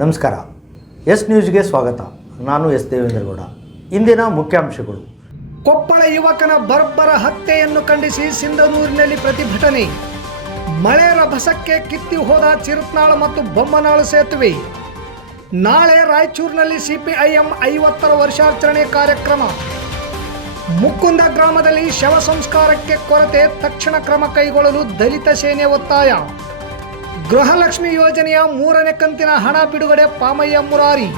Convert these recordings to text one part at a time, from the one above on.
ನಮಸ್ಕಾರ. ಎಸ್ ನ್ಯೂಸ್ಗೆ ಸ್ವಾಗತ. ನಾನು ಎಸ್ ದೇವೇಂದ್ರಗೌಡ ಇಂದಿನ ಮುಖ್ಯಾಂಶಗಳು. ಕೊಪ್ಪಳ ಯುವಕನ ಬರ್ಬರ ಹತ್ಯೆಯನ್ನು ಖಂಡಿಸಿ ಸಿಂಧನೂರಿನಲ್ಲಿ ಪ್ರತಿಭಟನೆ. ಮಳೆ ರಭಸಕ್ಕೆ ಕಿತ್ತಿ ಹೋದ ಚಿರುತ್ನಾಳ ಮತ್ತು ಬೊಮ್ಮನಾಳು ಸೇತುವೆ. ನಾಳೆ ರಾಯಚೂರಿನಲ್ಲಿ ಸಿಪಿಐಎಂ ಐವತ್ತರ ವರ್ಷಾಚರಣೆ ಕಾರ್ಯಕ್ರಮ. ಮುಕ್ಕುಂದ ಗ್ರಾಮದಲ್ಲಿ ಶವ ಸಂಸ್ಕಾರಕ್ಕೆ ಕೊರತೆ, ತಕ್ಷಣ ಕ್ರಮ ಕೈಗೊಳ್ಳಲು ದಲಿತ ಸೇನೆ ಒತ್ತಾಯ. ಗೃಹಲಕ್ಷ್ಮಿ ಯೋಜನೆಯ ಮೂರನೇ ಕಂತಿನ ಹಣ ಬಿಡುಗಡೆ ಪಾಮಯ್ಯ ಮುರಾರಿ.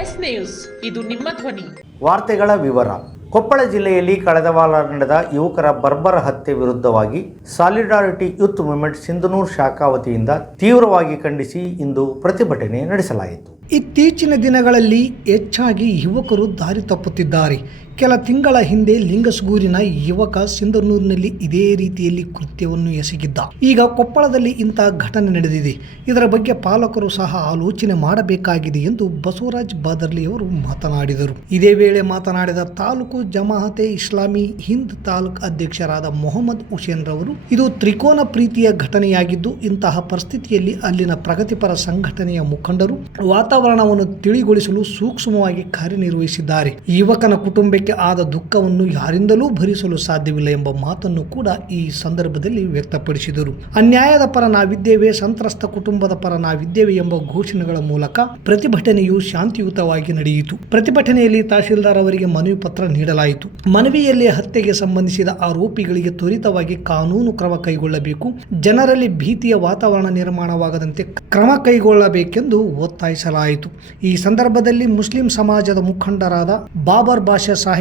ಎಸ್ ನ್ಯೂಸ್ ಇದು ನಿಮ್ಮ ಧ್ವನಿ. ವಾರ್ತೆಗಳ ವಿವರ. ಕೊಪ್ಪಳ ಜಿಲ್ಲೆಯಲ್ಲಿ ಕಳೆದ ವಾರ ನಡೆದ ಯುವಕರ ಬರ್ಬರ ಹತ್ಯೆ ವಿರುದ್ಧವಾಗಿ ಸಾಲಿಡಾರಿಟಿ ಯೂತ್ ಮೂವ್ಮೆಂಟ್ ಸಿಂಧನೂರು ಶಾಖಾವತಿಯಿಂದ ತೀವ್ರವಾಗಿ ಖಂಡಿಸಿ ಇಂದು ಪ್ರತಿಭಟನೆ ನಡೆಸಲಾಯಿತು. ಇತ್ತೀಚಿನ ದಿನಗಳಲ್ಲಿ ಹೆಚ್ಚಾಗಿ ಯುವಕರು ದಾರಿ ತಪ್ಪುತ್ತಿದ್ದಾರೆ. ಕೆಲ ತಿಂಗಳ ಹಿಂದೆ ಲಿಂಗಸಗೂರಿನ ಯುವಕ ಸಿಂಧನೂರಿನಲ್ಲಿ ಇದೇ ರೀತಿಯಲ್ಲಿ ಕೃತ್ಯವನ್ನು ಎಸಗಿದ್ದ. ಈಗ ಕೊಪ್ಪಳದಲ್ಲಿ ಇಂತಹ ಘಟನೆ ನಡೆದಿದೆ. ಇದರ ಬಗ್ಗೆ ಪಾಲಕರು ಸಹ ಆಲೋಚನೆ ಮಾಡಬೇಕಾಗಿದೆ ಎಂದು ಬಸವರಾಜ್ ಬಾದರ್ಲಿ ಅವರು ಮಾತನಾಡಿದರು. ಇದೇ ವೇಳೆ ಮಾತನಾಡಿದ ತಾಲೂಕು ಜಮಾಹತೆ ಇಸ್ಲಾಮಿ ಹಿಂದ್ ತಾಲೂಕ್ ಅಧ್ಯಕ್ಷರಾದ ಮೊಹಮ್ಮದ್ ಹುಸೇನ್ ರವರು, ಇದು ತ್ರಿಕೋನ ಪ್ರೀತಿಯ ಘಟನೆಯಾಗಿದ್ದು, ಇಂತಹ ಪರಿಸ್ಥಿತಿಯಲ್ಲಿ ಅಲ್ಲಿನ ಪ್ರಗತಿಪರ ಸಂಘಟನೆಯ ಮುಖಂಡರು ವಾತಾವರಣವನ್ನು ತಿಳಿಗೊಳಿಸಲು ಸೂಕ್ಷ್ಮವಾಗಿ ಕಾರ್ಯನಿರ್ವಹಿಸಿದ್ದಾರೆ. ಯುವಕನ ಕುಟುಂಬಕ್ಕೆ ಆದ ದುಃಖವನ್ನು ಯಾರಿಂದಲೂ ಭರಿಸಲು ಸಾಧ್ಯವಿಲ್ಲ ಎಂಬ ಮಾತನ್ನು ಕೂಡ ಈ ಸಂದರ್ಭದಲ್ಲಿ ವ್ಯಕ್ತಪಡಿಸಿದರು. ಅನ್ಯಾಯದ ಪರ ನಾವಿದ್ದೇವೆ, ಸಂತ್ರಸ್ತ ಕುಟುಂಬದ ಪರ ನಾವಿದ್ದೇವೆ ಎಂಬ ಘೋಷಣೆಗಳ ಮೂಲಕ ಪ್ರತಿಭಟನೆಯು ಶಾಂತಿಯುತವಾಗಿ ನಡೆಯಿತು. ಪ್ರತಿಭಟನೆಯಲ್ಲಿ ತಹಶೀಲ್ದಾರ್ ಅವರಿಗೆ ಮನವಿ ಪತ್ರ ನೀಡಲಾಯಿತು. ಮನವಿಯಲ್ಲಿ ಹತ್ಯೆಗೆ ಸಂಬಂಧಿಸಿದ ಆರೋಪಿಗಳಿಗೆ ತ್ವರಿತವಾಗಿ ಕಾನೂನು ಕ್ರಮ ಕೈಗೊಳ್ಳಬೇಕು. ಜನರಲ್ಲಿ ಭೀತಿಯ ವಾತಾವರಣ ನಿರ್ಮಾಣವಾಗದಂತೆ ಕ್ರಮ ಕೈಗೊಳ್ಳಬೇಕೆಂದು ಒತ್ತಾಯಿಸಲಾಯಿತು. ಈ ಸಂದರ್ಭದಲ್ಲಿ ಮುಸ್ಲಿಂ ಸಮಾಜದ ಮುಖಂಡರಾದ Babar Basha Saheb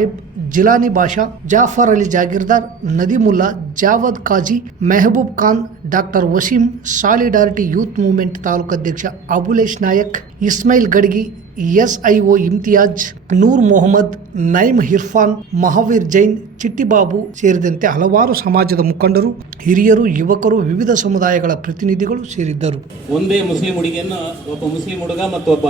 Jilani Basha Jafar Ali Jagirdar Nadimulla Javad Kazi Mehboob Khan doctor Waseem solidarity youth movement taluk ಅಧ್ಯಕ್ಷ Abulesh Nayak Ismail Gadgi S I O Imtiaz, Noor Mohammed, Naim Hirfan, Mahavir Jain, Chittibabu ಸೇರಿದಂತೆ ಹಲವಾರು ಸಮಾಜದ ಮುಖಂಡರು, ಹಿರಿಯರು, ಯುವಕರು, ವಿವಿಧ ಸಮುದಾಯಗಳ ಪ್ರತಿನಿಧಿಗಳು ಸೇರಿದ್ದರು. ಒಂದೇ ಮುಸ್ಲಿಂ ಹುಡುಗಿಯನ್ನ ಒಬ್ಬ ಮುಸ್ಲಿಂ ಹುಡುಗ ಮತ್ತು ಒಬ್ಬ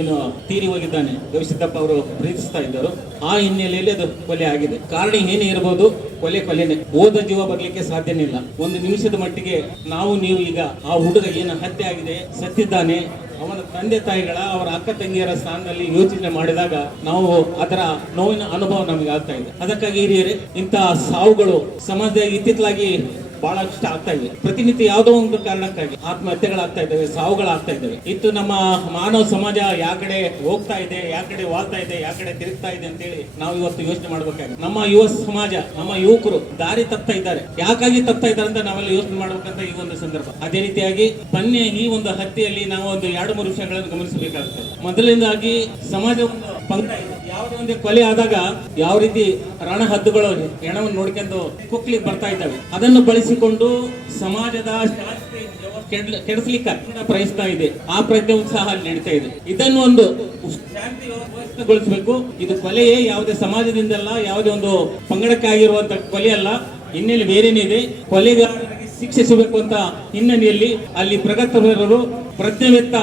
ಏನು ತೀರಿ ಹೋಗಿದ್ದಾನೆ, ಗವಿಸಿದ್ದಪ್ಪ ಅವರು ಪ್ರೀತಿಸ್ತಾ ಇದ್ದರು. ಆ ಹಿನ್ನೆಲೆಯಲ್ಲಿ ಅದು ಕೊಲೆ ಆಗಿದೆ. ಕಾರಣ ಏನೇ ಇರಬಹುದು ಕೊಲೆ ಕೊಲೆನೆ. ಓದ ಜೀವ ಬರ್ಲಿಕ್ಕೆ ಸಾಧ್ಯನೇ ಇಲ್ಲ. ಒಂದು ನಿಮಿಷದ ಮಟ್ಟಿಗೆ ನಾವು ನೀವು ಈಗ ಆ ಹುಡುಗ ಏನು ಹತ್ಯೆ ಆಗಿದೆ, ಸತ್ತಿದ್ದಾನೆ ಅವನ ತಂದೆ ತಾಯಿಗಳ, ಅವರ ಅಕ್ಕ ತಂಗಿಯರ ಸ್ಥಾನದಲ್ಲಿ ಯೋಚನೆ ಮಾಡಿದಾಗ ನಾವು ಅದರ ನೋವಿನ ಅನುಭವ ನಮಗೆ ಆಗ್ತಾ ಇದೆ. ಅದಕ್ಕಾಗಿ ಹಿರಿಯರೇ, ಇಂತಹ ಸಾವುಗಳು ಸಮಾಜ ಇತ್ತಿತ್ತಲಾಗಿ ಬಹಳಷ್ಟು ಆಗ್ತಾ ಇದೆ. ಪ್ರತಿನಿತ್ಯ ಯಾವುದೋ ಒಂದು ಕಾರಣಕ್ಕಾಗಿ ಆತ್ಮಹತ್ಯೆಗಳಾಗ್ತಾ ಇದ್ದಾವೆ, ಸಾವುಗಳಾಗ್ತಾ ಇದ್ದಾವೆ. ಇತ್ತು ನಮ್ಮ ಮಾನವ ಸಮಾಜ ಯಾವ ಕಡೆ ಹೋಗ್ತಾ ಇದೆ, ಯಾವ ಕಡೆ ವಾಲ್ತಾ ಇದೆ, ಯಾವ ಕಡೆ ತಿರುಗ್ತಾ ಇದೆ ಅಂತೇಳಿ ನಾವು ಇವತ್ತು ಯೋಚನೆ ಮಾಡ್ಬೇಕಾಗಿದೆ. ನಮ್ಮ ಯುವ ಸಮಾಜ, ನಮ್ಮ ಯುವಕರು ದಾರಿ ತಪ್ತಾ ಇದ್ದಾರೆ. ಯಾಕಾಗಿ ತಪ್ತಾ ಇದ್ದಾರೆ ಅಂತ ನಾವೆಲ್ಲ ಯೋಚನೆ ಮಾಡ್ಬೇಕಂತ ಈ ಒಂದು ಸಂದರ್ಭ. ಅದೇ ರೀತಿಯಾಗಿ ಬನ್ನಿ, ಈ ಒಂದು ಹತ್ಯೆಯಲ್ಲಿ ನಾವು ಒಂದು ಎರಡು, ಮೂರು ವಿಷಯಗಳನ್ನು ಗಮನಿಸಬೇಕಾಗುತ್ತದೆ ಮೊದಲನೇದಾಗಿ ಸಮಾಜ ಒಂದು ಪಂಗ ಇದೆ. ಒಂದು ಕೊಲೆ ಆದಾಗ ಯಾವ ರೀತಿ ರಣಹದ್ದುಗಳು ಹೆಣವನ್ನು ನೋಡ್ಕೊಂಡು ಕುಕ್ಲಿ ಬರ್ತಾ ಇದ್ದಾವೆ, ಅದನ್ನು ಬಳಸಿಕೊಂಡು ಸಮಾಜದ ಕೆಡಿಸ್ಲಿಕ್ಕೆ ಕನ್ನಡ ಪ್ರಯತ್ನ ಇದೆ, ಆ ಪ್ರಯತ್ನ ಸಹ ಅಲ್ಲಿ ನಡೀತಾ ಇದೆ. ಇದನ್ನು ಒಂದು ಶಾಂತಿ ವ್ಯವಸ್ಥೆಗೊಳಿಸಬೇಕು. ಇದು ಕೊಲೆಯೇ, ಯಾವುದೇ ಸಮಾಜದಿಂದಲ್ಲ, ಯಾವುದೇ ಒಂದು ಪಂಗಡಕ್ಕೆ ಆಗಿರುವಂತ ಕೊಲೆ ಅಲ್ಲ. ಹಿನ್ನೆಲೆ ಬೇರೆನೇ ಇದೆ. ಕೊಲೆಗಾರರಿಗೆ ಶಿಕ್ಷೆ ಅಂತ ಹಿನ್ನೆಲೆಯಲ್ಲಿ ಅಲ್ಲಿ ಪ್ರಗತಿಪರರು ಪ್ರಜ್ಞಾವಂತ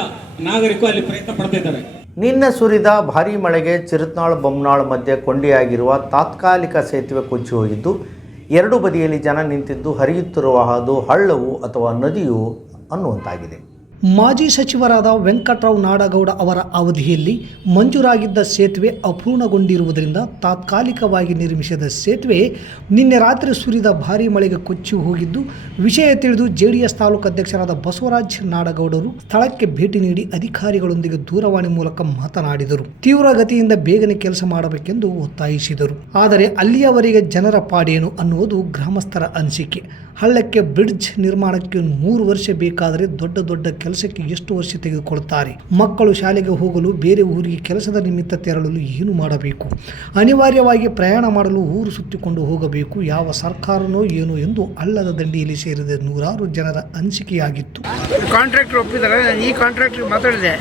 ನಾಗರಿಕರು ಅಲ್ಲಿ ಪ್ರಯತ್ನ ಪಡ್ತಾ ಇದ್ದಾರೆ. ನಿನ್ನೆ ಸುರಿದ ಭಾರೀ ಮಳೆಗೆ ಚಿರುತ್ನಾಳ್ ಬೊಮ್ನಾಳ್ ಮಧ್ಯೆ ಕೊಂಡಿಯಾಗಿರುವ ತಾತ್ಕಾಲಿಕ ಸೇತುವೆ ಕೊಚ್ಚಿ ಹೋಗಿದ್ದು, ಎರಡು ಬದಿಯಲ್ಲಿ ಜನ ನಿಂತಿದ್ದು ಹರಿಯುತ್ತಿರುವ ಅದು ಹಳ್ಳವು ಅಥವಾ ನದಿಯು ಅನ್ನುವಂತಾಗಿದೆ. ಮಾಜಿ ಸಚಿವರಾದ ವೆಂಕಟರಾವ್ ನಾಡಗೌಡ ಅವರ ಅವಧಿಯಲ್ಲಿ ಮಂಜೂರಾಗಿದ್ದ ಸೇತುವೆ ಅಪೂರ್ಣಗೊಂಡಿರುವುದರಿಂದ ತಾತ್ಕಾಲಿಕವಾಗಿ ನಿರ್ಮಿಸಿದ ಸೇತುವೆ ನಿನ್ನೆ ರಾತ್ರಿ ಸುರಿದ ಭಾರೀ ಮಳೆಗೆ ಕೊಚ್ಚಿ ಹೋಗಿದ್ದು, ವಿಷಯ ತಿಳಿದು ಜೆಡಿಎಸ್ ತಾಲೂಕು ಅಧ್ಯಕ್ಷರಾದ ಬಸವರಾಜ್ ನಾಡಗೌಡರು ಸ್ಥಳಕ್ಕೆ ಭೇಟಿ ನೀಡಿ ಅಧಿಕಾರಿಗಳೊಂದಿಗೆ ದೂರವಾಣಿ ಮೂಲಕ ಮಾತನಾಡಿದರು. ತೀವ್ರಗತಿಯಿಂದ ಬೇಗನೆ ಕೆಲಸ ಮಾಡಬೇಕೆಂದು ಒತ್ತಾಯಿಸಿದರು. ಆದರೆ ಅಲ್ಲಿಯವರೆಗೆ ಜನರ ಪಾಡೇನು ಅನ್ನುವುದು ಗ್ರಾಮಸ್ಥರ ಅನಿಸಿಕೆ. ಹಳ್ಳಕ್ಕೆ ಬ್ರಿಡ್ಜ್ ನಿರ್ಮಾಣಕ್ಕೆ ಮೂರು ವರ್ಷ ಬೇಕಾದರೆ ದೊಡ್ಡ ದೊಡ್ಡ ಕೆಲಸಕ್ಕೆ ಎಷ್ಟು ವರ್ಷ ತೆಗೆದುಕೊಳ್ಳುತ್ತಾರೆ ಮಕ್ಕಳು ಶಾಲೆಗೆ ಹೋಗಲು ಬೇರೆ ಊರಿಗೆ ಕೆಲಸದ ನಿಮಿತ್ತ ತೆರಳಲು ಏನು ಮಾಡಬೇಕು? ಅನಿವಾರ್ಯವಾಗಿ ಪ್ರಯಾಣ ಮಾಡಲು ಊರು ಸುತ್ತಿಕೊಂಡು ಹೋಗಬೇಕು. ಯಾವ ಸರ್ಕಾರನೋ ಏನು ಎಂದು ಅಲ್ಲದ ದಂಡಿಯಲ್ಲಿ ಸೇರಿದ ನೂರಾರು ಜನರ ಅನಿಸಿಕೆಯಾಗಿತ್ತು. ಕಾಂಟ್ರಾಕ್ಟರ್ ಒಪ್ಪಿದ್ದಾರೆ. ಈ ಕಾಂಟ್ರಾಕ್ಟರ್ ಮಾತಾಡಿದೆ.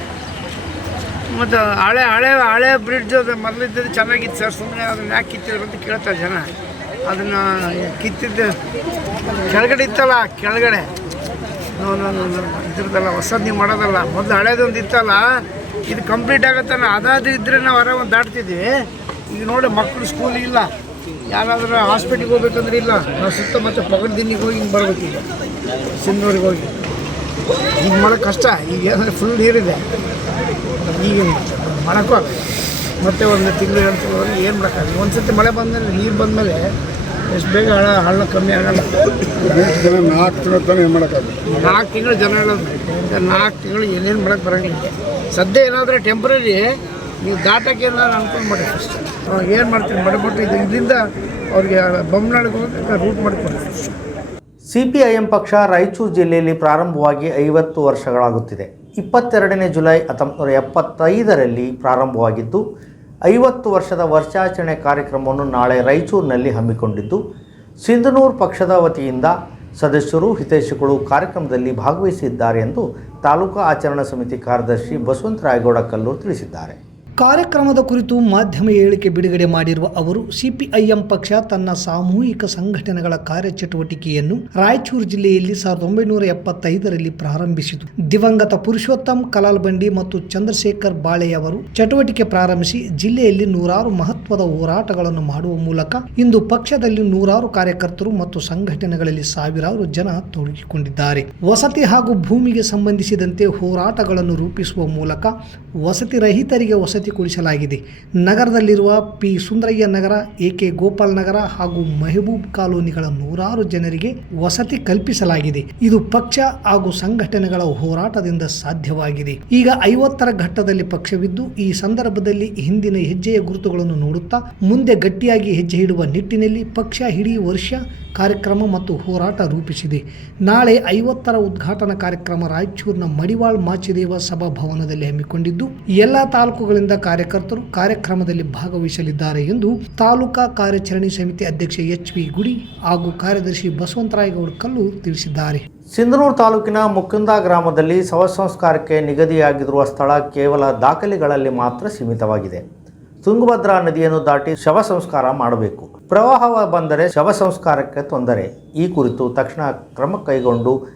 ಮತ್ತು ಹಳೆ ಹಳೆ ಹಳೆ ಬ್ರಿಡ್ಜ್ ಅದು ಮೊದಲಿದ್ದದ್ದು ಚೆನ್ನಾಗಿತ್ತು ಸರ್. ಸುಮ್ಮನೆ ಅದನ್ನ ಯಾಕೆ ಕಿತ್ತಿದ್ರು ಅಂತ ಕೇಳ್ತಾರೆ ಜನ. ಅದನ್ನು ಕಿತ್ತಿದ್ದು ಕೆಳಗಡೆ ಇತ್ತಲ್ಲ, ಕೆಳಗಡೆ. ಇದ್ರದ್ದಲ್ಲ ಹೊಸದು ನೀವು ಮಾಡೋದಲ್ಲ. ಮೊದಲು ಹಳೇದೊಂದು ಇತ್ತಲ್ಲ? ಇದು ಕಂಪ್ಲೀಟ್ ಆಗತ್ತಲ್ಲ ಅದಾದ್ರೂ ಇದ್ದರೆ ನಾವು ಆರಾಮಾಗಿ ದಾಟ್ತಿದ್ವಿ. ಈಗ ನೋಡಿ ಮಕ್ಕಳು ಸ್ಕೂಲ್ ಇಲ್ಲ. ಯಾರಾದರೂ ಹಾಸ್ಪಿಟ್ಲಿಗೆ ಹೋಗ್ಬೇಕಂದ್ರೆ ಇಲ್ಲ. ನಾವು ಸುತ್ತ ಮತ್ತು ಪಗಲ್ ದಿನಿಗೆ ಹೋಗಿ ಹಿಂಗೆ ಬರ್ಬೇಕೀಗ ಸಿನ್ನೂರಿಗೆ ಹೋಗಿ. ಈಗ ಮಾಡೋ ಕಷ್ಟ. ಈಗ ಏನಾದ್ರೆ ಫುಲ್ ನೀರಿದೆ. ಈಗ ಮಾಡೋಕ್ಕೂ ಆಗಲ್ಲ. ಮತ್ತೆ ಒಂದು ತಿಂಗಳು, ಎರಡು ತಿಂಗಳು ಏನು ಮಾಡೋಕ್ಕಾಗಲ್ಲ. ಒಂದು ಸತಿ ಮಳೆ ಬಂದಮೇಲೆ ನೀರು ಬಂದಮೇಲೆ ಎಷ್ಟು ಬೇಗ ಹಳ್ಳ ಹಳ್ಳ ಕಮ್ಮಿ ಆಗಲ್ಲ. ಜನ ನಾಲ್ಕು ತಿಂಗಳು ತಾನೇ ಏನು ಮಾಡೋಕ್ಕಾಗಲ್ಲ. ನಾಲ್ಕು ತಿಂಗಳು ಜನ ಹೇಳೋದು ನಾಲ್ಕು ತಿಂಗಳು ಏನೇನು ಮಾಡಕ್ಕೆ ಬರೋಂಗಿಲ್ಲ. ಸದ್ಯ ಏನಾದರೂ ಟೆಂಪ್ರರಿ ನೀವು ದಾಟಕ್ಕೆ ಏನಾದ್ರು ಅನ್ಕೊಂಡು ಮಾಡಿ ಅಷ್ಟೇ ಏನು ಮಾಡ್ತೀನಿ ಬಡಬಿಟ್ಟು ಇದು ಇದರಿಂದ ಅವ್ರಿಗೆ ಬೊಮ್ಮನಾಡಿಗೆ ಹೋಗಿ ರೂಟ್ ಮಾಡಿಕೊಡಿ ಸಿಪಿಐಎಂ ಪಕ್ಷ ರಾಯಚೂರು ಜಿಲ್ಲೆಯಲ್ಲಿ ಪ್ರಾರಂಭವಾಗಿ ಐವತ್ತು ವರ್ಷಗಳಾಗುತ್ತಿದೆ. ಇಪ್ಪತ್ತೆರಡನೇ ಜುಲೈ ಹತ್ತೊಂಬತ್ತು ನೂರ ಎಪ್ಪತ್ತೈದರಲ್ಲಿ ಪ್ರಾರಂಭವಾಗಿದ್ದು ಐವತ್ತು ವರ್ಷದ ವರ್ಷಾಚರಣೆ ಕಾರ್ಯಕ್ರಮವನ್ನು ನಾಳೆ ರಾಯಚೂರಿನಲ್ಲಿ ಹಮ್ಮಿಕೊಂಡಿದ್ದು, ಸಿಂಧನೂರು ಪಕ್ಷದ ವತಿಯಿಂದ ಸದಸ್ಯರು, ಹಿತೈಷಿಗಳು ಕಾರ್ಯಕ್ರಮದಲ್ಲಿ ಭಾಗವಹಿಸಿದ್ದಾರೆ ಎಂದು ತಾಲೂಕು ಆಚರಣಾ ಸಮಿತಿ ಕಾರ್ಯದರ್ಶಿ ಬಸವಂತರಾಯಗೌಡ ಕಲ್ಲೂರು ತಿಳಿಸಿದ್ದಾರೆ. ಕಾರ್ಯಕ್ರಮದ ಕುರಿತು ಮಾಧ್ಯಮ ಹೇಳಿಕೆ ಬಿಡುಗಡೆ ಮಾಡಿರುವ ಅವರು, ಸಿಪಿಐಎಂ ಪಕ್ಷ ತನ್ನ ಸಾಮೂಹಿಕ ಸಂಘಟನೆಗಳ ಕಾರ್ಯಚಟುವಟಿಕೆಯನ್ನು ರಾಯಚೂರು ಜಿಲ್ಲೆಯಲ್ಲಿ ಸಾವಿರದ ಒಂಬೈನೂರ ಎಪ್ಪತ್ತೈದರಲ್ಲಿ ಪ್ರಾರಂಭಿಸಿತು. ದಿವಂಗತ ಪುರುಷೋತ್ತಮ್ ಕಲಾಲ್ಬಂಡಿ ಮತ್ತು ಚಂದ್ರಶೇಖರ್ ಬಾಳೆಯವರು ಚಟುವಟಿಕೆ ಪ್ರಾರಂಭಿಸಿ ಜಿಲ್ಲೆಯಲ್ಲಿ ನೂರಾರು ಮಹತ್ವದ ಹೋರಾಟಗಳನ್ನು ಮಾಡುವ ಮೂಲಕ ಇಂದು ಪಕ್ಷದಲ್ಲಿ ನೂರಾರು ಕಾರ್ಯಕರ್ತರು ಮತ್ತು ಸಂಘಟನೆಗಳಲ್ಲಿ ಸಾವಿರಾರು ಜನ ತೊಡಗಿಕೊಂಡಿದ್ದಾರೆ. ವಸತಿ ಹಾಗೂ ಭೂಮಿಗೆ ಸಂಬಂಧಿಸಿದಂತೆ ಹೋರಾಟಗಳನ್ನು ರೂಪಿಸುವ ಮೂಲಕ ವಸತಿ ರಹಿತರಿಗೆ ವಸತಿ ಕೊಡಿಸಲಾಗಿದೆ ನಗರದಲ್ಲಿರುವ P. Sundarayya Nagar, A. K. Gopal Nagar ಹಾಗೂ ಮೆಹಬೂಬ್ ಕಾಲೋನಿಗಳ ನೂರಾರು ಜನರಿಗೆ ವಸತಿ ಕಲ್ಪಿಸಲಾಗಿದೆ. ಇದು ಪಕ್ಷ ಹಾಗೂ ಸಂಘಟನೆಗಳ ಹೋರಾಟದಿಂದ ಸಾಧ್ಯವಾಗಿದೆ. ಈಗ ಐವತ್ತರ ಘಟ್ಟದಲ್ಲಿ ಪಕ್ಷವಿದ್ದು, ಈ ಸಂದರ್ಭದಲ್ಲಿ ಹಿಂದಿನ ಹೆಜ್ಜೆಯ ಗುರುತುಗಳನ್ನು ನೋಡುತ್ತಾ, ಮುಂದೆ ಗಟ್ಟಿಯಾಗಿ ಹೆಜ್ಜೆ ಇಡುವ ನಿಟ್ಟಿನಲ್ಲಿ ಪಕ್ಷ ಇಡೀ ವರ್ಷ ಕಾರ್ಯಕ್ರಮ ಮತ್ತು ಹೋರಾಟ ರೂಪಿಸಿದೆ. ನಾಳೆ ಐವತ್ತರ ಉದ್ಘಾಟನಾ ಕಾರ್ಯಕ್ರಮ ರಾಯಚೂರಿನ ಮಡಿವಾಳ್ ಮಾಚಿದೇವ ಸಭಾಭವನದಲ್ಲಿ ಹಮ್ಮಿಕೊಂಡಿದ್ದು, ಎಲ್ಲ ತಾಲೂಕುಗಳಿಂದ ಕಾರ್ಯಕರ್ತರು ಕಾರ್ಯಕ್ರಮದಲ್ಲಿ ಭಾಗವಹಿಸಲಿದ್ದಾರೆ ಎಂದು ತಾಲೂಕಾ ಕಾರ್ಯಾಚರಣೆ ಸಮಿತಿ ಅಧ್ಯಕ್ಷ ಎಚ್ ವಿ ಗುಡಿ ಹಾಗೂ ಕಾರ್ಯದರ್ಶಿ ಬಸವಂತರಾಯಗೌಡ ಕಲ್ಲು ತಿಳಿಸಿದ್ದಾರೆ. ಸಿಂಧನೂರು ತಾಲೂಕಿನ ಮುಕುಂದ ಗ್ರಾಮದಲ್ಲಿ ಶವ ಸಂಸ್ಕಾರಕ್ಕೆ ನಿಗದಿಯಾಗಿರುವ ಸ್ಥಳ ಕೇವಲ ದಾಖಲೆಗಳಲ್ಲಿ ಮಾತ್ರ ಸೀಮಿತವಾಗಿದೆ. ತುಂಗಭದ್ರಾ ನದಿಯನ್ನು ದಾಟಿ ಶವ ಸಂಸ್ಕಾರ ಮಾಡಬೇಕು. ಪ್ರವಾಹ ಬಂದರೆ ಶವ ಸಂಸ್ಕಾರಕ್ಕೆ ತೊಂದರೆ. ಈ ಕುರಿತು ತಕ್ಷಣ ಕ್ರಮ ಕೈಗೊಂಡು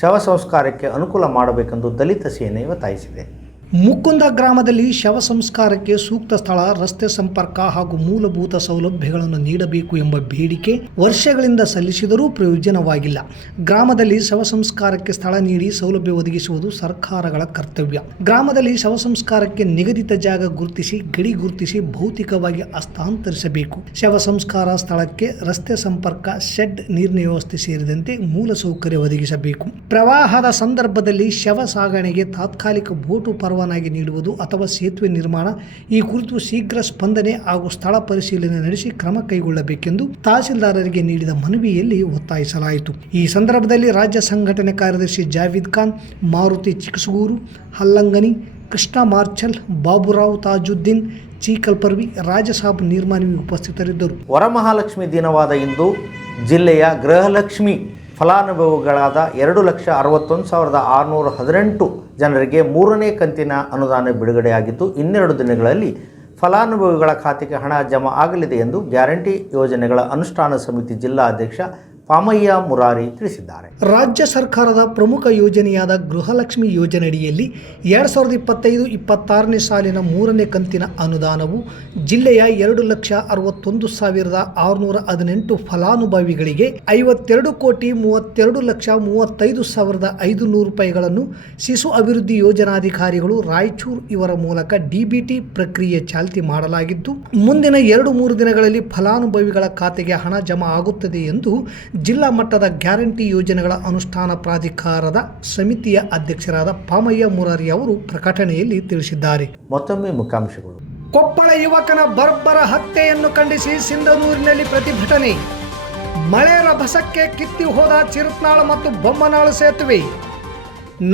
ಶವ ಸಂಸ್ಕಾರಕ್ಕೆ ಅನುಕೂಲ ಮಾಡಬೇಕೆಂದು ದಲಿತ ಸೇನೆ ಒತ್ತಾಯಿಸಿದೆ. ಮುಕುಂದ ಗ್ರಾಮದಲ್ಲಿ ಶವ ಸಂಸ್ಕಾರಕ್ಕೆ ಸೂಕ್ತ ಸ್ಥಳ, ರಸ್ತೆ ಸಂಪರ್ಕ ಹಾಗೂ ಮೂಲಭೂತ ಸೌಲಭ್ಯಗಳನ್ನು ನೀಡಬೇಕು ಎಂಬ ಬೇಡಿಕೆ ವರ್ಷಗಳಿಂದ ಸಲ್ಲಿಸಿದರೂ ಪ್ರಯೋಜನವಾಗಿಲ್ಲ. ಗ್ರಾಮದಲ್ಲಿ ಶವ ಸಂಸ್ಕಾರಕ್ಕೆ ಸ್ಥಳ ನೀಡಿ ಸೌಲಭ್ಯ ಒದಗಿಸುವುದು ಸರ್ಕಾರಗಳ ಕರ್ತವ್ಯ. ಗ್ರಾಮದಲ್ಲಿ ಶವ ಸಂಸ್ಕಾರಕ್ಕೆ ನಿಗದಿತ ಜಾಗ ಗುರುತಿಸಿ, ಗಡಿ ಗುರುತಿಸಿ ಭೌತಿಕವಾಗಿ ಹಸ್ತಾಂತರಿಸಬೇಕು. ಶವ ಸಂಸ್ಕಾರ ಸ್ಥಳಕ್ಕೆ ರಸ್ತೆ ಸಂಪರ್ಕ, ಶೆಡ್ ನೀರಿನ ವ್ಯವಸ್ಥೆ ಸೇರಿದಂತೆ ಮೂಲ ಸೌಕರ್ಯ ಒದಗಿಸಬೇಕು. ಪ್ರವಾಹದ ಸಂದರ್ಭದಲ್ಲಿ ಶವ ಸಾಗಣೆಗೆ ತಾತ್ಕಾಲಿಕ ಬೋಟು ಪರವಾನಗಿ ನೀಡುವುದು ಅಥವಾ ಸೇತುವೆ ನಿರ್ಮಾಣ, ಈ ಕುರಿತು ಶೀಘ್ರ ಸ್ಪಂದನೆ ಹಾಗೂ ಸ್ಥಳ ಪರಿಶೀಲನೆ ನಡೆಸಿ ಕ್ರಮ ಕೈಗೊಳ್ಳಬೇಕೆಂದು ತಹಸೀಲ್ದಾರರಿಗೆ ನೀಡಿದ ಮನವಿಯಲ್ಲಿ ಒತ್ತಾಯಿಸಲಾಯಿತು. ಈ ಸಂದರ್ಭದಲ್ಲಿ ರಾಜ್ಯ ಸಂಘಟನೆ ಕಾರ್ಯದರ್ಶಿ ಜಾವೀದ್ ಖಾನ್, ಮಾರುತಿ ಚಿಕ್ಸಗೂರು ಹಲ್ಲಂಗನಿ ಕೃಷ್ಣ ಮಾರ್ಚಲ್, ಬಾಬುರಾವ್ ತಾಜುದ್ದೀನ್, ಚೀಕಲ್ಪರ್ವಿ ರಾಜಸಾಬ್ ನಿರ್ಮಾಣವಿ ಉಪಸ್ಥಿತರಿದ್ದರು. ವರಮಹಾಲಕ್ಷ್ಮಿ ದಿನವಾದ ಇಂದು ಜಿಲ್ಲೆಯ ಗೃಹಲಕ್ಷ್ಮಿ ಫಲಾನುಭವಿಗಳಾದ ಎರಡು ಲಕ್ಷ ಅರವತ್ತೊಂದು ಸಾವಿರದ ಆರುನೂರ ಹದಿನೆಂಟು ಜನರಿಗೆ ಮೂರನೇ ಕಂತಿನ ಅನುದಾನ ಬಿಡುಗಡೆಯಾಗಿದ್ದು, ಇನ್ನೆರಡು ದಿನಗಳಲ್ಲಿ ಫಲಾನುಭವಿಗಳ ಖಾತೆಗೆ ಹಣ ಜಮಾ ಆಗಲಿದೆ ಎಂದು ಗ್ಯಾರಂಟಿ ಯೋಜನೆಗಳ ಅನುಷ್ಠಾನ ಸಮಿತಿ ಜಿಲ್ಲಾ ಅಧ್ಯಕ್ಷ ಪಾಮಯ್ಯ ಮುರಾರಿ ತಿಳಿಸಿದ್ದಾರೆ. ರಾಜ್ಯ ಸರ್ಕಾರದ ಪ್ರಮುಖ ಯೋಜನೆಯಾದ ಗೃಹಲಕ್ಷ್ಮಿ ಯೋಜನೆಯಡಿಯಲ್ಲಿ ಎರಡ್ ಸಾವಿರದ ಇಪ್ಪತ್ತೈದು ಇಪ್ಪತ್ತಾರನೇ ಸಾಲಿನ ಮೂರನೇ ಕಂತಿನ ಅನುದಾನವು ಜಿಲ್ಲೆಯ ಎರಡು ಲಕ್ಷ ಅರವತ್ತೊಂದು ಸಾವಿರದ ಆರುನೂರ ಹದಿನೆಂಟು ಫಲಾನುಭವಿಗಳಿಗೆ ಐವತ್ತೆರಡು ಕೋಟಿ ಮೂವತ್ತೆರಡು ಲಕ್ಷ ಮೂವತ್ತೈದು ಸಾವಿರದ ಐದು ನೂರು ರೂಪಾಯಿಗಳನ್ನು ಶಿಶು ಅಭಿವೃದ್ಧಿ ಯೋಜನಾಧಿಕಾರಿಗಳು ರಾಯಚೂರು ಇವರ ಮೂಲಕ ಡಿಬಿಟಿ ಪ್ರಕ್ರಿಯೆ ಚಾಲ್ತಿ ಮಾಡಲಾಗಿದ್ದು, ಮುಂದಿನ ಎರಡು ಮೂರು ದಿನಗಳಲ್ಲಿ ಫಲಾನುಭವಿಗಳ ಖಾತೆಗೆ ಹಣ ಜಮಾ ಆಗುತ್ತದೆ ಎಂದು ಜಿಲ್ಲಾ ಮಟ್ಟದ ಗ್ಯಾರಂಟಿ ಯೋಜನೆಗಳ ಅನುಷ್ಠಾನ ಪ್ರಾಧಿಕಾರದ ಸಮಿತಿಯ ಅಧ್ಯಕ್ಷರಾದ ಪಾಮಯ್ಯ ಮುರಾರಿ ಅವರು ಪ್ರಕಟಣೆಯಲ್ಲಿ ತಿಳಿಸಿದ್ದಾರೆ. ಮತ್ತೊಮ್ಮೆ ಮುಖಾಂಶಗಳು ಕೊಪ್ಪಳ ಯುವಕನ ಬರ್ಬರ ಹತ್ಯೆಯನ್ನು ಖಂಡಿಸಿ ಸಿಂಧನೂರಿನಲ್ಲಿ ಪ್ರತಿಭಟನೆ. ಮಳೆ ರಭಸಕ್ಕೆ ಕಿತ್ತಿ ಹೋದ ಚಿರುತ್ನಾಳ ಮತ್ತು ಬೊಮ್ಮನಾಳು ಸೇತುವೆ.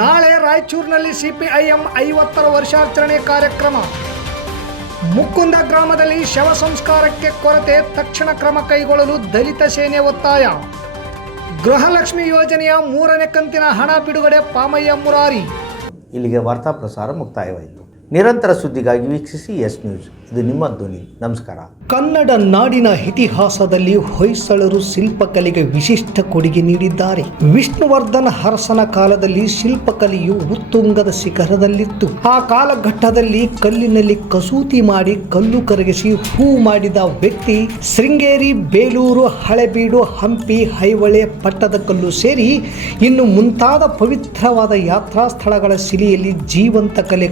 ನಾಳೆ ರಾಯಚೂರಿನಲ್ಲಿ ಸಿಪಿಐಎಂ ಐವತ್ತರ ವರ್ಷಾಚರಣೆ ಕಾರ್ಯಕ್ರಮ. ಮುಕ್ಕುಂದ ಗ್ರಾಮದಲ್ಲಿ ಶವ ಸಂಸ್ಕಾರಕ್ಕೆ ಕೊರತೆ ತಕ್ಷಣ ಕ್ರಮ ಕೈಗೊಳ್ಳಲು ದಲಿತ ಸೇನೆ ಒತ್ತಾಯ. ಗೃಹಲಕ್ಷ್ಮಿ ಯೋಜನೆಯ ಮೂರನೇ ಕಂತಿನ ಹಣ ಬಿಡುಗಡೆ ಪಾಮಯ್ಯ ಮುರಾರಿ. ಇಲ್ಲಿಗೆ ವಾರ್ತಾ ಪ್ರಸಾರ ಮುಕ್ತಾಯವಾಯಿತು. ನಿರಂತರ ಸುದ್ದಿಗಾಗಿ ವೀಕ್ಷಿಸಿ ಎಸ್ ನ್ಯೂಸ್. ಇದು ನಿಮ್ಮ ಧ್ವನಿ. ನಮಸ್ಕಾರ. ಕನ್ನಡ ನಾಡಿನ ಇತಿಹಾಸದಲ್ಲಿ ಹೊಯ್ಸಳರು ಶಿಲ್ಪಕಲೆಗೆ ವಿಶಿಷ್ಟ ಕೊಡುಗೆ ನೀಡಿದ್ದಾರೆ. ವಿಷ್ಣುವರ್ಧನ ಹರಸನ ಕಾಲದಲ್ಲಿ ಶಿಲ್ಪಕಲೆಯು ಉತ್ತುಂಗದ ಶಿಖರದಲ್ಲಿತ್ತು. ಆ ಕಾಲಘಟ್ಟದಲ್ಲಿ ಕಲ್ಲಿನಲ್ಲಿ ಕಸೂತಿ ಮಾಡಿ ಕಲ್ಲು ಕರಗಿಸಿ ಹೂ ಮಾಡಿದ ವ್ಯಕ್ತಿ ಶೃಂಗೇರಿ ಬೇಲೂರು ಹಳೆಬೀಡು ಹಂಪಿ ಐಹೊಳೆ ಪಟ್ಟದಕಲ್ಲು ಸೇರಿ ಇನ್ನು ಮುಂತಾದ ಪವಿತ್ರವಾದ ಯಾತ್ರಾ ಸ್ಥಳಗಳ ಶಿಲೆಯಲ್ಲಿ ಜೀವಂತ ಕಲೆ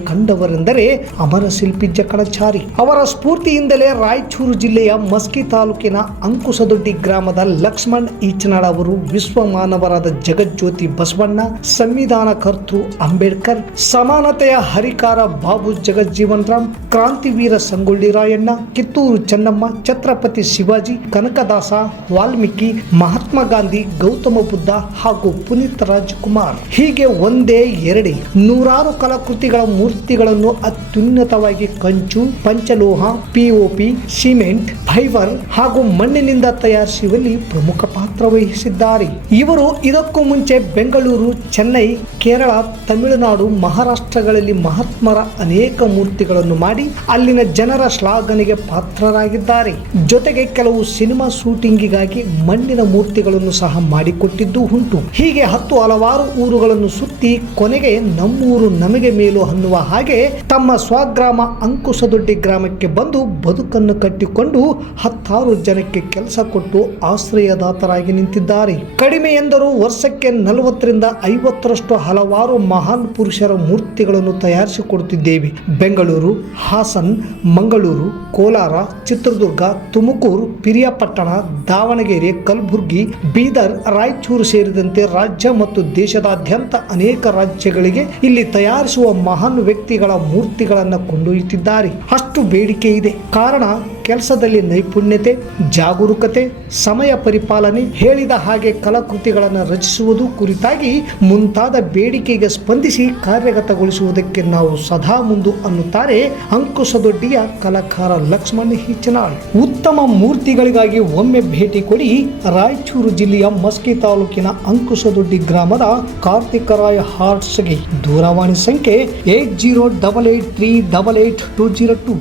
ಕಂಡವರೆಂದರೆ ಅಮರ ಶಿಲ್ಪಿ ಜಕಣಚಾರಿ ಅವರ ಸ್ಫೂರ್ತಿಯಿಂದಲೇ ರಾಯಚೂರು ಜಿಲ್ಲೆಯ ಮಸ್ಕಿ ತಾಲೂಕಿನ ಅಂಕುಸದೊಡ್ಡಿ ಗ್ರಾಮದ ಲಕ್ಷ್ಮಣ್ ಈಚನಾಳ್ ಅವರು ವಿಶ್ವ ಮಾನವರಾದ ಜಗಜ್ಯೋತಿ ಬಸವಣ್ಣ, ಸಂವಿಧಾನ ಕರ್ತೃ ಅಂಬೇಡ್ಕರ್, ಸಮಾನತೆಯ ಹರಿಕಾರ ಬಾಬು ಜಗಜ್ಜೀವನ್ ರಾಮ್ ಕ್ರಾಂತಿವೀರ ಸಂಗೊಳ್ಳಿ ರಾಯಣ್ಣ, ಕಿತ್ತೂರು ಚೆನ್ನಮ್ಮ, ಛತ್ರಪತಿ ಶಿವಾಜಿ, ಕನಕದಾಸ, ವಾಲ್ಮೀಕಿ, ಮಹಾತ್ಮ ಗಾಂಧಿ, ಗೌತಮ ಬುದ್ಧ ಹಾಗೂ ಪುನೀತ್ ರಾಜ್ಕುಮಾರ್. ಹೀಗೆ ಒಂದೇ ಎರಡೇ ನೂರಾರು ಕಲಾಕೃತಿಗಳ ಮೂರ್ತಿಗಳನ್ನು ಅತ್ಯುನ್ನತವಾಗಿ ಕಂಚು ಪಂಚಲೋಹ ಪಿಒಪಿ ಸಿಮೆಂಟ್ ಫೈಬರ್ ಹಾಗೂ ಮಣ್ಣಿನಿಂದ ತಯಾರಿಸುವಲ್ಲಿ ಪ್ರಮುಖ ಪಾತ್ರ ವಹಿಸಿದ್ದಾರೆ. ಇವರು ಇದಕ್ಕೂ ಮುಂಚೆ ಬೆಂಗಳೂರು, ಚೆನ್ನೈ, ಕೇರಳ, ತಮಿಳುನಾಡು, ಮಹಾರಾಷ್ಟ್ರಗಳಲ್ಲಿ ಮಹಾತ್ಮರ ಅನೇಕ ಮೂರ್ತಿಗಳನ್ನು ಮಾಡಿ ಅಲ್ಲಿನ ಜನರ ಶ್ಲಾಘನೆಗೆ ಪಾತ್ರರಾಗಿದ್ದಾರೆ. ಜೊತೆಗೆ ಕೆಲವು ಸಿನಿಮಾ ಶೂಟಿಂಗಿಗಾಗಿ ಮಣ್ಣಿನ ಮೂರ್ತಿಗಳನ್ನು ಸಹ ಮಾಡಿಕೊಟ್ಟಿದ್ದು ಉಂಟು. ಹೀಗೆ ಹತ್ತು ಹಲವಾರು ಊರುಗಳನ್ನು ಸುತ್ತಿ ಕೊನೆಗೆ ನಮ್ಮೂರು ನಮಗೆ ಮೇಲು ಅನ್ನುವ ಹಾಗೆ ತಮ್ಮ ಸ್ವಗ್ರಾಮ ಅಂಕುಸದೊಡ್ಡಿ ಗ್ರಾಮಕ್ಕೆ ಬಂದು ಬದುಕನ್ನು ಕಟ್ಟಿಕೊಂಡು ಹತ್ತಾರು ಜನಕ್ಕೆ ಕೆಲಸ ಕೊಟ್ಟು ಆಶ್ರಯದಾತರಾಗಿ ನಿಂತಿದ್ದಾರೆ. ಕಡಿಮೆ ಎಂದರೂ ವರ್ಷಕ್ಕೆ ನಲವತ್ತರಿಂದ ಐವತ್ತರಷ್ಟು ಹಲವಾರು ಮಹಾನ್ ಪುರುಷರ ಮೂರ್ತಿಗಳನ್ನು ತಯಾರಿಸಿಕೊಡುತ್ತಿದ್ದೇವೆ. ಬೆಂಗಳೂರು, ಹಾಸನ್, ಮಂಗಳೂರು, ಕೋಲಾರ, ಚಿತ್ರದುರ್ಗ, ತುಮಕೂರು, ಪಿರಿಯಾಪಟ್ಟಣ, ದಾವಣಗೆರೆ, ಕಲಬುರಗಿ, ಬೀದರ್, ರಾಯಚೂರು ಸೇರಿದಂತೆ ರಾಜ್ಯ ಮತ್ತು ದೇಶದಾದ್ಯಂತ ಅನೇಕ ರಾಜ್ಯಗಳಿಗೆ ಇಲ್ಲಿ ತಯಾರಿಸುವ ಮಹಾನ್ ವ್ಯಕ್ತಿಗಳ ಮೂರ್ತಿಗಳನ್ನು ಕೊಂಡೊಯ್ಯುತ್ತಿದ್ದಾರೆ. ಅಷ್ಟು ಬೇಡಿಕೆ ಇದೆ. ಕಾರಣ ಕೆಲಸದಲ್ಲಿ ನೈಪುಣ್ಯತೆ, ಜಾಗರೂಕತೆ, ಸಮಯ ಪರಿಪಾಲನೆ ಹೇಳಿದ ಹಾಗೆ ಕಲಾಕೃತಿಗಳನ್ನು ರಚಿಸುವುದು ಕುರಿತಾಗಿ ಮುಂತಾದ ಬೇಡಿಕೆಗೆ ಸ್ಪಂದಿಸಿ ಕಾರ್ಯಗತಗೊಳಿಸುವುದಕ್ಕೆ ನಾವು ಸದಾ ಮುಂದು ಅನ್ನುತ್ತಾರೆ ಅಂಕುಶದೊಡ್ಡಿಯ ಕಲಾಕಾರ ಲಕ್ಷ್ಮಣ್ ಹಿಚ್ಚನಾಳ್. ಉತ್ತಮ ಮೂರ್ತಿಗಳಿಗಾಗಿ ಒಮ್ಮೆ ಭೇಟಿ ಕೊಡಿ ರಾಯಚೂರು ಜಿಲ್ಲೆಯ ಮಸ್ಕಿ ತಾಲೂಕಿನ ಅಂಕುಶದೊಡ್ಡಿ ಗ್ರಾಮದ ಕಾರ್ತಿಕರಾಯ ಹಾರ್ಟ್ಸ್ಗೆ ದೂರವಾಣಿ ಸಂಖ್ಯೆ eight zero double eight three double eight two zero two.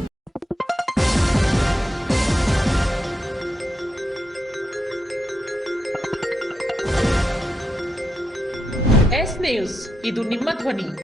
ಇದು ನಿಮ್ಮ ಧ್ವನಿ.